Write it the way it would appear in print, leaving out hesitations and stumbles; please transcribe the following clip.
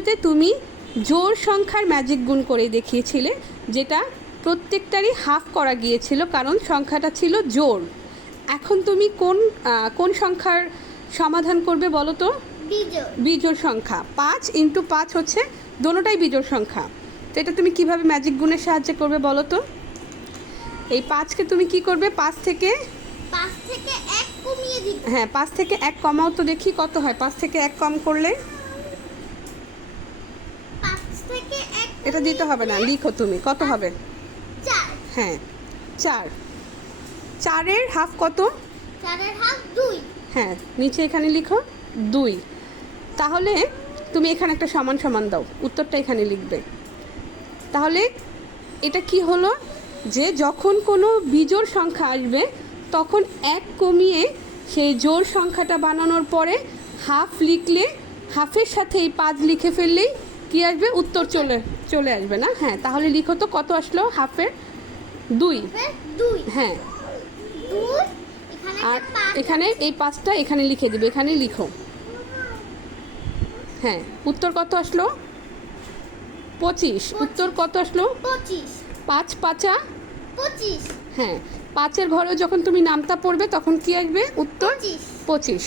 ভিডিওতে তুমি জোড় সংখ্যার ম্যাজিক গুণ করে দেখিয়েছিলে, যেটা প্রত্যেকটারই হাফ করা গিয়েছিল কারণ সংখ্যাটা ছিল জোড়। এখন তুমি কোন সংখ্যার সমাধান করবে বলো তো? বিজোড় সংখ্যা। 5 × 5 হচ্ছে দোনোটাই বিজোড় সংখ্যা। তো এটা তুমি কিভাবে ম্যাজিক গুণের সাহায্যে করবে বলো তো? এই 5কে তুমি কি করবে? 5 থেকে 1 কমিয়ে দিবে। হ্যাঁ, 5 থেকে 1 কমাও তো দেখি কত হয়। 5 থেকে 1 কম করলে 5 থেকে 1 এটা দিতে হবে না, লিখো তুমি কত হবে। 4। হ্যাঁ 4। 4-এর হাফ কত? 4-এর হাফ 2। হ্যাঁ, নিচে এখানে লিখো 2। তাহলে তুমি এখানে একটা সমান সমান দাও, উত্তরটা এখানে লিখবে। তাহলে এটা কি হলো যে যখন কোনো বিজোড় সংখ্যা আসবে তখন 1 কমিয়ে সেই জোড় সংখ্যাটা বানানোর পরে হাফ লিখলে, হাফের সাথে এই 5 লিখে ফেললেই কি আসবে? উত্তর চলে আসবে না? হ্যাঁ, তাহলে লিখো তো কত আসলো হাফের? 2। হ্যাঁ, 2 আর এখানে এই 5টা এখানে লিখে দিবে, এখানে লিখো। হ্যাঁ, উত্তর কত আসলো? 25। উত্তর কত আসলো? 25। 5 5 25। হ্যাঁ, 5-এর ঘরেও যখন তুমি নামতা পড়বে তখন কি আসবে? উত্তর 25। 25।